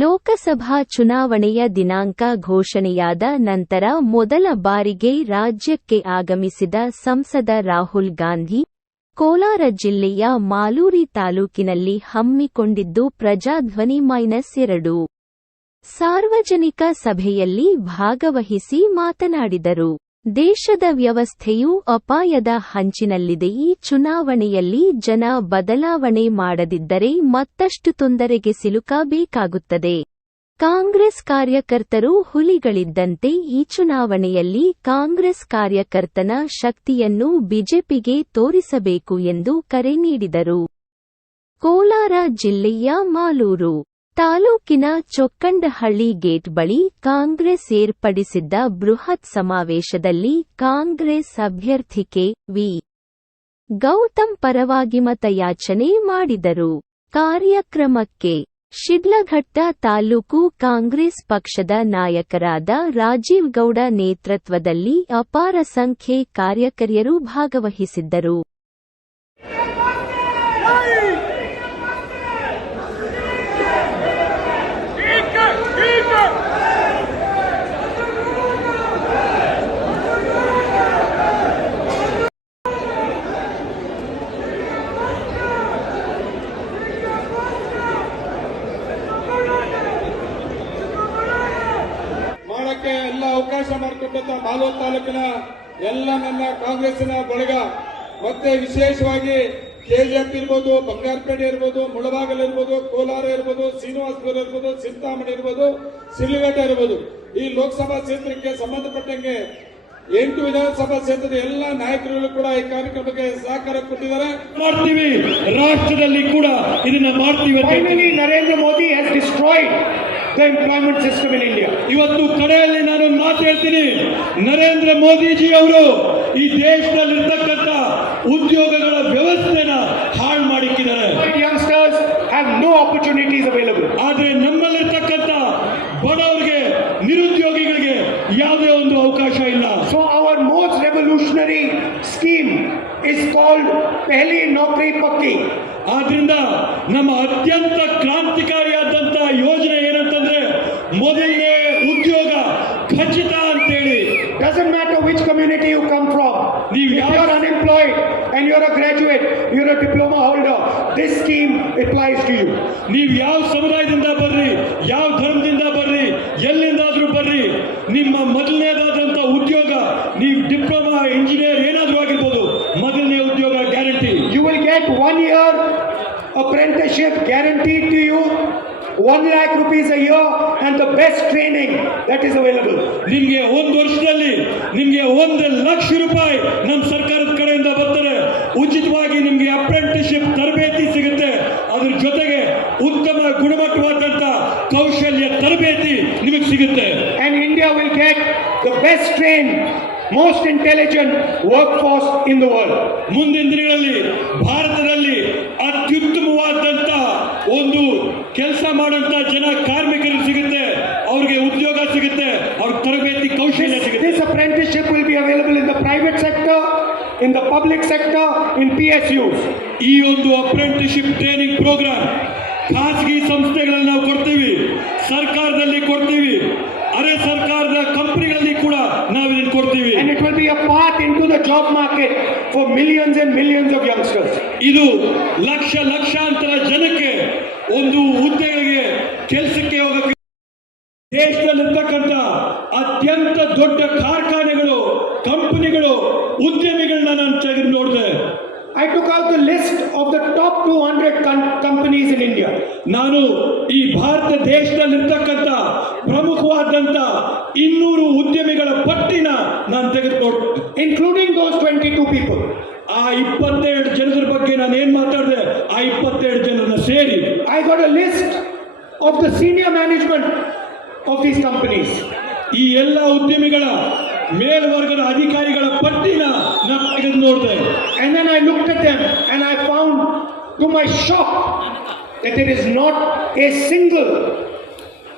ಲೋಕಸಭಾ ಚುನಾವಣೆಯ ದಿನಾಂಕ ಘೋಷಣೆಯಾದ ನಂತರ ಮೊದಲ ಬಾರಿಗೆ ರಾಜ್ಯಕ್ಕೆ ಆಗಮಿಸಿದ ಸಂಸದ ರಾಹುಲ್ ಗಾಂಧಿ, ಕೋಲಾರ ಜಿಲ್ಲೆಯ ಮಾಲೂರಿ ತಾಲೂಕಿನಲ್ಲಿ ಹಮ್ಮಿಕೊಂಡಿದ್ದು ಪ್ರಜಾಧ್ವನಿ -2 ಸಾರ್ವಜನಿಕ ಸಭೆಯಲ್ಲಿ ಭಾಗವಹಿಸಿ ಮಾತನಾಡಿದರು. ದೇಶದ ವ್ಯವಸ್ಥೆಯು ಅಪಾಯದ ಹಂಚಿನಲ್ಲಿದೆ. ಈ ಚುನಾವಣೆಯಲ್ಲಿ ಜನ ಬದಲಾವಣೆ ಮಾಡದಿದ್ದರೆ ಮತ್ತಷ್ಟು ತೊಂದರೆಗೆ ಸಿಲುಕಬೇಕಾಗುತ್ತದೆ. ಕಾಂಗ್ರೆಸ್ ಕಾರ್ಯಕರ್ತರು ಹುಲಿಗಳಿದ್ದಂತೆ. ಈ ಚುನಾವಣೆಯಲ್ಲಿ ಕಾಂಗ್ರೆಸ್ ಕಾರ್ಯಕರ್ತನ ಶಕ್ತಿಯನ್ನು ಬಿಜೆಪಿಗೆ ತೋರಿಸಬೇಕು ಎಂದು ಕರೆ ನೀಡಿದರು. ಕೋಲಾರ ಜಿಲ್ಲೆಯ ಮಾಲೂರು ತಾಲೂಕಿನ ಚೊಕ್ಕಂಡಹಳ್ಳಿ ಗೇಟ್ ಬಳಿ ಕಾಂಗ್ರೆಸ್ ಏರ್ಪಡಿಸಿದ್ದ ಬೃಹತ್ ಸಮಾವೇಶದಲ್ಲಿ ಕಾಂಗ್ರೆಸ್ ಅಭ್ಯರ್ಥಿ ಕೆ. ವಿ. ಗೌತಮ್ ಪರವಾಗಿ ಮತಯಾಚನೆ ಮಾಡಿದರು. ಕಾರ್ಯಕ್ರಮಕ್ಕೆ ಶಿಡ್ಲಘಟ್ಟ ತಾಲೂಕು ಕಾಂಗ್ರೆಸ್ ಪಕ್ಷದ ನಾಯಕರಾದ ರಾಜೀವ್ ಗೌಡ ನೇತೃತ್ವದಲ್ಲಿ ಅಪಾರ ಸಂಖ್ಯೆ ಕಾರ್ಯಕರ್ತರು ಭಾಗವಹಿಸಿದ್ದರು. ಎಲ್ಲ ಅವಕಾಶ ಮಾಡಿಕೊಟ್ಟಂತ ಮಾಲೂರು ತಾಲೂಕಿನ ಎಲ್ಲ ನನ್ನ ಕಾಂಗ್ರೆಸ್ಸಿನ ಬಳಗ, ಮತ್ತೆ ವಿಶೇಷವಾಗಿ ಕೆಜಿಎಫ್ ಇರ್ಬೋದು, ಬಂಗಾರಪೇಟೆ ಇರ್ಬೋದು, ಮುಳಬಾಗಲ್ ಇರ್ಬೋದು, ಕೋಲಾರ ಇರ್ಬೋದು, ಶ್ರೀನಿವಾಸಪುರ ಇರ್ಬೋದು, ಚಿಂತಾಮಣಿ ಇರ್ಬೋದು, ಶಿಡ್ಲಘಟ್ಟ ಇರ್ಬೋದು, ಈ ಲೋಕಸಭಾ ಕ್ಷೇತ್ರಕ್ಕೆ ಸಂಬಂಧಪಟ್ಟಂಗೆ 8 ವಿಧಾನಸಭಾ ಕ್ಷೇತ್ರದ ಎಲ್ಲ ನಾಯಕರುಗಳು ಕೂಡ ಈ ಕಾರ್ಯಕ್ರಮಕ್ಕೆ ಸಹಕಾರ ಕೊಟ್ಟಿದ್ದಾರೆ. ಮಾಡ್ತೀವಿ, ರಾಷ್ಟ್ರದಲ್ಲಿ ಕೂಡ ಇದನ್ನ ಮಾಡ್ತೀವಿ. Finally, Narendra Modi has destroyed the employment system in India. ಇವತ್ತು ಕಡೆಯಲ್ಲಿ ನಾನು ಮಾತು ಹೇಳ್ತೀನಿ, ನರೇಂದ್ರ ಮೋದಿಜಿ ಅವರು ಈ ದೇಶದಲ್ಲಿರ್ತಕ್ಕಂಥ ಉದ್ಯೋಗಗಳ ವ್ಯವಸ್ಥೆನ ಹಾಳು ಮಾಡಿಕ್ಕಿದ್ದಾರೆ. Youngsters have no opportunities available. ಆದ್ರೆ ನಮ್ಮಲ್ಲಿರ್ತಕ್ಕಂಥ ಬಡವರಿಗೆ, ನಿರುದ್ಯೋಗಿಗಳಿಗೆ ಯಾವುದೇ ಒಂದು ಅವಕಾಶ ಇಲ್ಲ. So our most revolutionary scheme is called Pehli Naukri Pakki. ಆದ್ರಿಂದ ನಮ್ಮ ಅತ್ಯಂತ ಕ್ರಾಂತಿಕಾರಿಯಾದಂತ ಯೋಜನೆ ಏನಂತಂದ್ರೆ ಮೊದಲನೇ ಉದ್ಯೋಗ ಖಚಿತ ಅಂತೇಳಿ. Doesn't matter which community you come from. If you are unemployed and you are a graduate, you are a diploma holder, this scheme applies to you. ನೀವು ಯಾವ ಸಮುದಾಯದಿಂದ ಬರ್ರಿ, ಯಾವ ಧರ್ಮದಿಂದ ಬರ್ರಿ, ಎಲ್ಲಿಂದಾದ್ರೂ ಬರ್ರಿ, ನಿಮ್ಮ ಮೊದಲನೇದಾದಂತ ಉದ್ಯೋಗ, ನೀವು ಡಿಪ್ಲೊಮಾ, ಇಂಜಿನಿಯರ್ ಏನಾದ್ರೂ ಆಗಿರ್ಬೋದು, ಮೊದಲನೇ ಉದ್ಯೋಗ guarantee. You will get 1 year apprenticeship guaranteed to you, 1 lakh rupees a year, and the best training that is available. ನಿಮ್ಗೆ 1 ವರ್ಷದಲ್ಲಿ ನಿಮ್ಗೆ 1 ಲಕ್ಷ ರೂಪಾಯಿ ನಮ್ಮ ಸರ್ಕಾರದ ಕಡೆಯಿಂದ ಬರ್ತಾರೆ. ಉಚಿತವಾಗಿ ನಿಮ್ಗೆ ಅಪ್ರೆಂಟಿಸ್ಶಿಪ್ ತರಬೇತಿ ಸಿಗುತ್ತೆ. ಅದ್ರ ಜೊತೆಗೆ ಉತ್ತಮ ಗುಣಮಟ್ಟವಾದಂತ ಕೌಶಲ್ಯ ತರಬೇತಿ ನಿಮಗೆ ಸಿಗುತ್ತೆ. And India will get the best trained, most intelligent workforce in the world. ಮುಂದಿನ ದಿನಗಳಲ್ಲಿ ಭಾರತದಲ್ಲಿ ಅತ್ಯುತ್ತಮವಾದಂತ ಒಂದು ಕೆಲಸ ಮಾಡುವಂತ ಜನ ಕಾರ್ಮಿಕರು ಸಿಗುತ್ತೆ, ಅವ್ರಿಗೆ ಉದ್ಯೋಗ ಸಿಗುತ್ತೆ, ಅವ್ರ ತರಬೇತಿ ಕೌಶಲ್ಯ ಸಿಗುತ್ತೆ. This apprenticeship will be available in the private sector, in the public sector, in PSUs. ಈ ಒಂದು ಅಪ್ರೆಂಟಿಸ್ಶಿಪ್ ಟ್ರೈನಿಂಗ್ ಪ್ರೋಗ್ರಾಮ್ ಖಾಸಗಿ ಸಂಸ್ಥೆಗಳಲ್ಲಿ ನಾವು ಕೊಡ್ತೀವಿ, ಸರ್ಕಾರದಲ್ಲಿ ಕೊಡ್ತೀವಿ, ಅರೆ ಸರ್ಕಾರದ ಕಂಪನಿಗಳಲ್ಲಿ ಕೂಡ ನಾವು ಇದನ್ನು ಕೊಡ್ತೀವಿ. And it will be a path into the job market for millions and millions of youngsters. ಇದು ಲಕ್ಷಾಂತರ ಜನಕ್ಕೆ ಒಂದು ಹುದ್ದೆಗಳಿಗೆ ಕೆಲಸಕ್ಕೆ ಹೋಗಕ್ಕೆ ದೇಶದಲ್ಲಿರ್ತಕ್ಕಂಥ ಅತ್ಯಂತ ದೊಡ್ಡ ಕಾರ್ಖಾನೆಗಳು, ಕಂಪನಿಗಳು, ಉದ್ಯಮಿಗಳನ್ನ ನಾನು ತೆಗೆದು ನೋಡಿದೆ. I took out the list of the top 200 companies in India. ನಾನು ಈ ಭಾರತ ದೇಶದಲ್ಲಿರ್ತಕ್ಕಂಥ ಪ್ರಮುಖವಾದಂತ 200 ಉದ್ಯಮಿಗಳ ಪಟ್ಟಿನ ನಾನು ತೆಗೆದುಕೊಂಡು, including those 22 people. ಆ 22 ಜನರ ಬಗ್ಗೆ ನಾನು ಏನ್ ಮಾತಾಡಿದೆ, ಆ 22 ಜನರನ್ನ ಸೇರಿ I got a list of the senior management of these companies. ಈ ಎಲ್ಲ ಉದ್ಯಮಿಗಳ ಮೇಲ್ವರ್ಗದ ಅಧಿಕಾರಿಗಳ ಪಟ್ಟಿನ ನಾನು ತೆಗೆದು ನೋಡಿದೆ. And then I looked at them and I found, to my shock, that there is not a single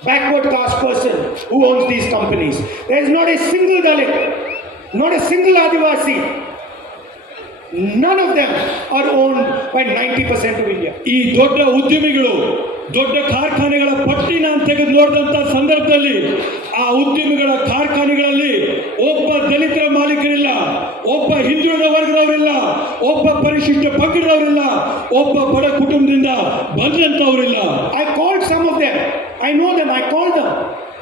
backward caste person who owns these companies. There is not a single Dalit, not a single Adivasi, None of them are owned by 90% of India. ಈ ದೊಡ್ಡ ಉದ್ಯಮಿಗಳು ದೊಡ್ಡ ಕಾರ್ಖಾನೆಗಳ ಪಟ್ಟಿ ನಾನು ತೆಗೆದು ನೋಡಿದಂತ ಸಂದರ್ಭದಲ್ಲಿ ಆ ಉದ್ಯಮಿಗಳ ಕಾರ್ಖಾನೆಗಳಲ್ಲಿ ಒಬ್ಬ ದಲಿತರ ಮಾಲೀಕರಿಲ್ಲ, ಒಬ್ಬ ಹಿಂದುಳಿದ ವರ್ಗದವರಿಲ್ಲ, ಒಬ್ಬ ಪರಿಶಿಷ್ಟ ಪಂಗಡದವರಿಲ್ಲ, ಒಬ್ಬ ಬಡ ಕುಟುಂಬದಿಂದ ಬಂದಂತವರಿಲ್ಲ. I called some of them. I know them. I called them.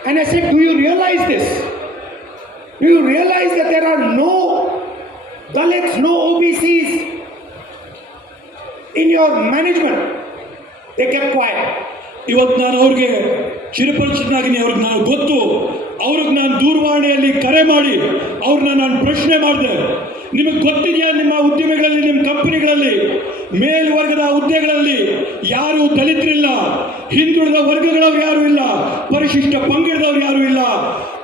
And I said, do you realize this? Do you realize that there are no Dalits, no OBCs in your management? They kept quiet. ಇವತ್ತು ನಾನು ಅವ್ರಿಗೆ ಚಿರಪರಿಚಿತನಾಗಿನಿ, ಅವ್ರಿಗೆ ನಾನು ಗೊತ್ತು. ಅವ್ರಿಗೆ ನಾನು ದೂರವಾಣಿಯಲ್ಲಿ ಕರೆ ಮಾಡಿ ಅವ್ರನ್ನ ನಾನು ಪ್ರಶ್ನೆ ಮಾಡಿದೆ, ನಿಮಗೆ ಗೊತ್ತಿದೆಯಾ ನಿಮ್ಮ ಉದ್ಯಮಿಗಳಲ್ಲಿ, ನಿಮ್ಮ ಕಂಪನಿಗಳಲ್ಲಿ ಮೇಲ್ವರ್ಗದ ಹುದ್ದೆಗಳಲ್ಲಿ ಯಾರು ದಲಿತರಿಲ್ಲ, ಹಿಂದುಳಿದ ವರ್ಗಗಳವ್ರು ಯಾರು ಇಲ್ಲ, ಪರಿಶಿಷ್ಟ ಪಂಗಡದವ್ರು ಯಾರು ಇಲ್ಲ,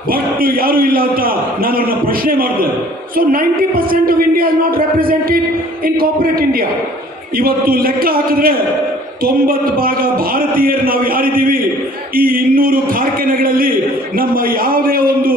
ಭಟ್ರು ಯಾರು ಇಲ್ಲ ಅಂತ ನಾನು ಅವ್ರನ್ನ ಪ್ರಶ್ನೆ ಮಾಡಿದೆ. So 90% of India is not represented in corporate India. ಇವತ್ತು ಲೆಕ್ಕ ಹಾಕಿದ್ರೆ 90% ಭಾರತೀಯರು ನಾವು ಯಾರಿದ್ದೀವಿ ಈ 200 ಕಾರ್ಖಾನೆಗಳಲ್ಲಿ ನಮ್ಮ ಯಾವುದೇ ಒಂದು